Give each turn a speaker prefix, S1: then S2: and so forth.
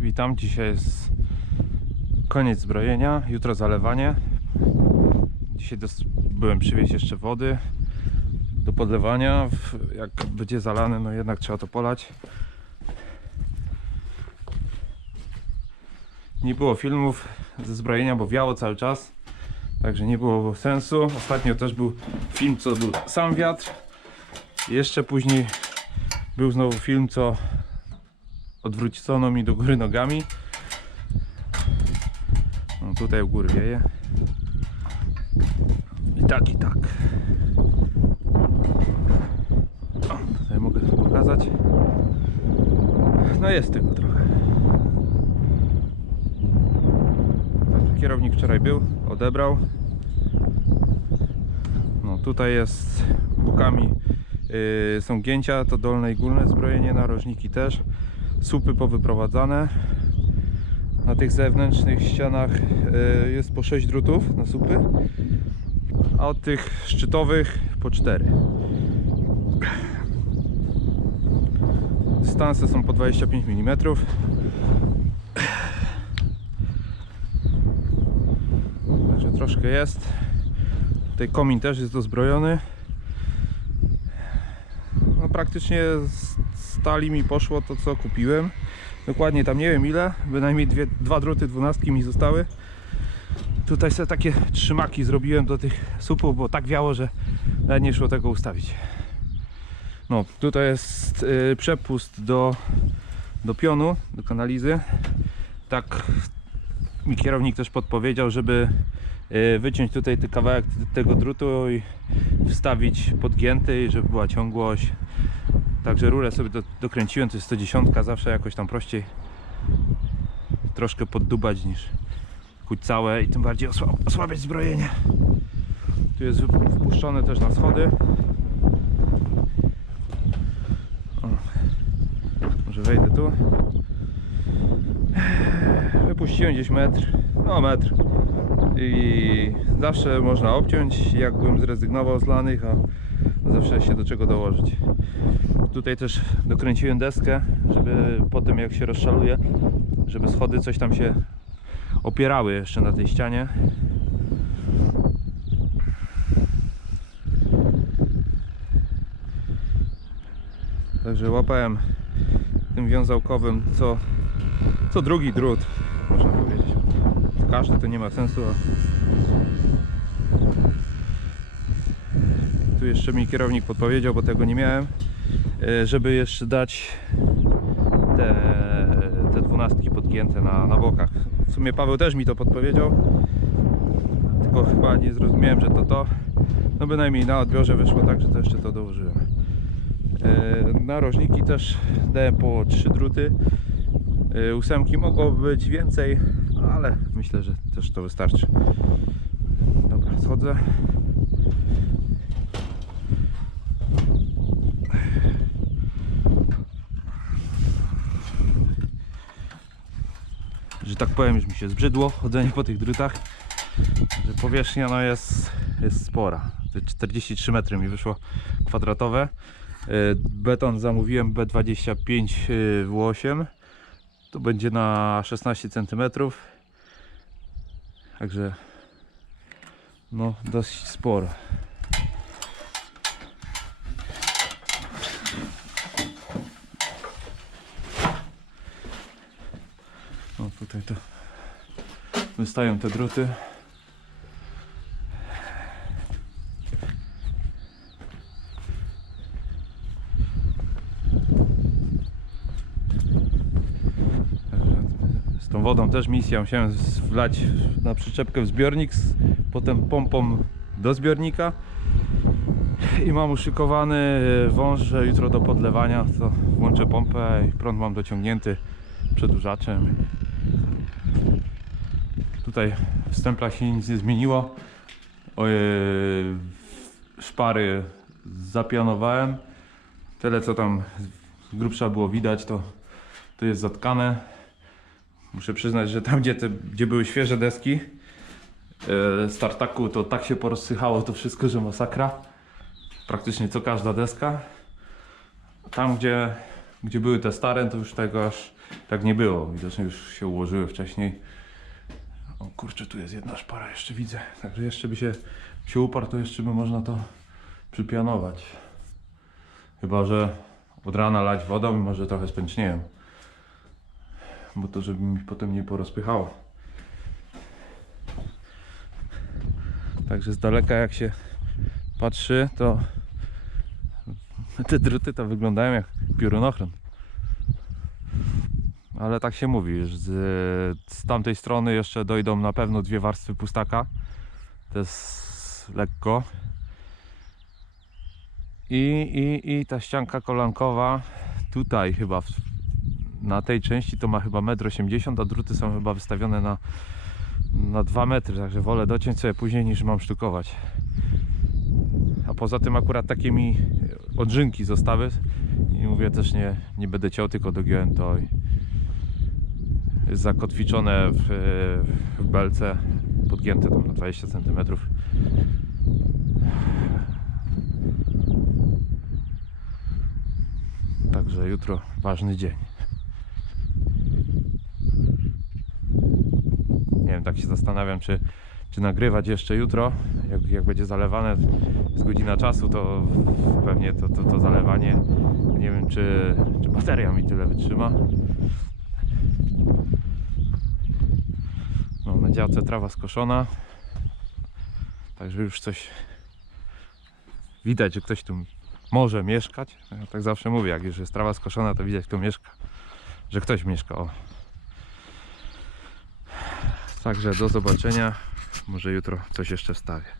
S1: Witam, dzisiaj jest koniec zbrojenia, jutro zalewanie. Dzisiaj byłem przywieźć jeszcze wody do podlewania. Jak będzie zalane, no jednak trzeba to polać. Nie było filmów ze zbrojenia, bo wiało cały czas. Także nie było sensu. Ostatnio też był film, co był sam wiatr. Jeszcze później był znowu film, co odwrócono mi do góry nogami. No tutaj u góry wieje. I tak, i tak. O, tutaj mogę pokazać. No jest tego trochę. Także kierownik wczoraj był, odebrał. No tutaj jest bokami yy, są gięcia, to dolne i górne zbrojenie, narożniki też słupy powyprowadzane. Na tych zewnętrznych ścianach e, jest po 6 drutów na słupy, a od tych szczytowych po 4. Dystanse są po 25 mm. Także troszkę jest. Tutaj komin też jest dozbrojony. No praktycznie z stali mi poszło to co kupiłem. Dokładnie tam nie wiem ile, bynajmniej dwie, dwa druty dwunastki mi zostały. Tutaj sobie takie trzymaki zrobiłem do tych supów, bo tak wiało, że nawet nie szło tego ustawić. No, tutaj jest y, przepust do, do pionu, do kanalizy. Tak mi kierownik też podpowiedział, żeby y, wyciąć tutaj ten kawałek tego drutu i wstawić podgięty, żeby była ciągłość. Także rurę sobie do, dokręciłem, to jest 110, zawsze jakoś tam prościej troszkę poddubać niż kuć całe i tym bardziej osła, osłabiać zbrojenie. Tu jest wpuszczone też na schody. O. Może wejdę tu. Wypuściłem gdzieś metr, no metr. I zawsze można obciąć, jakbym zrezygnował z lanych, a zawsze się do czego dołożyć. Tutaj też dokręciłem deskę, żeby po tym jak się rozszaluje, żeby schody coś tam się opierały jeszcze na tej ścianie. Także łapałem tym wiązałkowym co, co drugi drut, można powiedzieć. Każdy to nie ma sensu. a Tu jeszcze mi kierownik podpowiedział, bo tego nie miałem, e, żeby jeszcze dać te, te dwunastki podgięte na, na bokach. W sumie Paweł też mi to podpowiedział, tylko chyba nie zrozumiałem, że to to. No bynajmniej na odbiorze wyszło tak, że to jeszcze to dołożyłem. E, Narożniki też dałem po trzy druty. E, Ósemki mogło być więcej, ale myślę, że też to wystarczy. Dobra, schodzę. Że tak powiem, już mi się zbrzydło chodzenie po tych drutach. Że powierzchnia no jest, jest spora. Te 43 metry mi wyszło kwadratowe. E, Beton zamówiłem B25 e, W8. To będzie na 16 cm. Także no dość sporo. O tutaj to wystają te druty. Z tą wodą też misja. Musiałem wlać na przyczepkę w zbiornik, potem pompą do zbiornika. I mam uszykowany wąż, że jutro do podlewania to włączę pompę i prąd mam dociągnięty przedłużaczem. Tutaj w stemplach się nic nie zmieniło. Szpary zapianowałem. Tyle co tam z grubsza było widać to, to jest zatkane. Muszę przyznać, że tam gdzie, te, gdzie były świeże deski e, z to tak się porozsychało to wszystko, że masakra. Praktycznie co każda deska. Tam gdzie gdzie były te stare, to już tego aż tak nie było. Widocznie już się ułożyły wcześniej. O kurczę, tu jest jedna szpara, jeszcze widzę. Także jeszcze by się, się uparł, to jeszcze by można to przypianować. Chyba, że od rana lać wodą i może trochę spęcznieją. Bo to, żeby mi potem nie porozpychało. Także z daleka jak się patrzy, to te druty to wyglądają jak piorunochron. Ale tak się mówi, że z, z tamtej strony jeszcze dojdą na pewno dwie warstwy pustaka. To jest lekko. I, i, I ta ścianka kolankowa tutaj chyba w, na tej części to ma chyba 1,80 m, a druty są chyba wystawione na, na 2 metry, także wolę dociąć sobie później niż mam sztukować. A poza tym akurat takie mi odżynki zostały i mówię też nie, nie będę ciął, tylko dogiąłem to i zakotwiczone w, w belce, podgięte tam na 20 cm. Także jutro ważny dzień. Nie wiem, tak się zastanawiam, czy, czy nagrywać jeszcze jutro. Jak, jak będzie zalewane z godzina czasu, to pewnie to, to, to zalewanie. Nie wiem, czy, czy bateria mi tyle wytrzyma. No, działce trawa skoszona. Także już coś widać, że ktoś tu może mieszkać. Ja tak zawsze mówię, jak już jest trawa skoszona, to widać kto mieszka. Że ktoś mieszka. O. Także do zobaczenia. Może jutro coś jeszcze wstawię.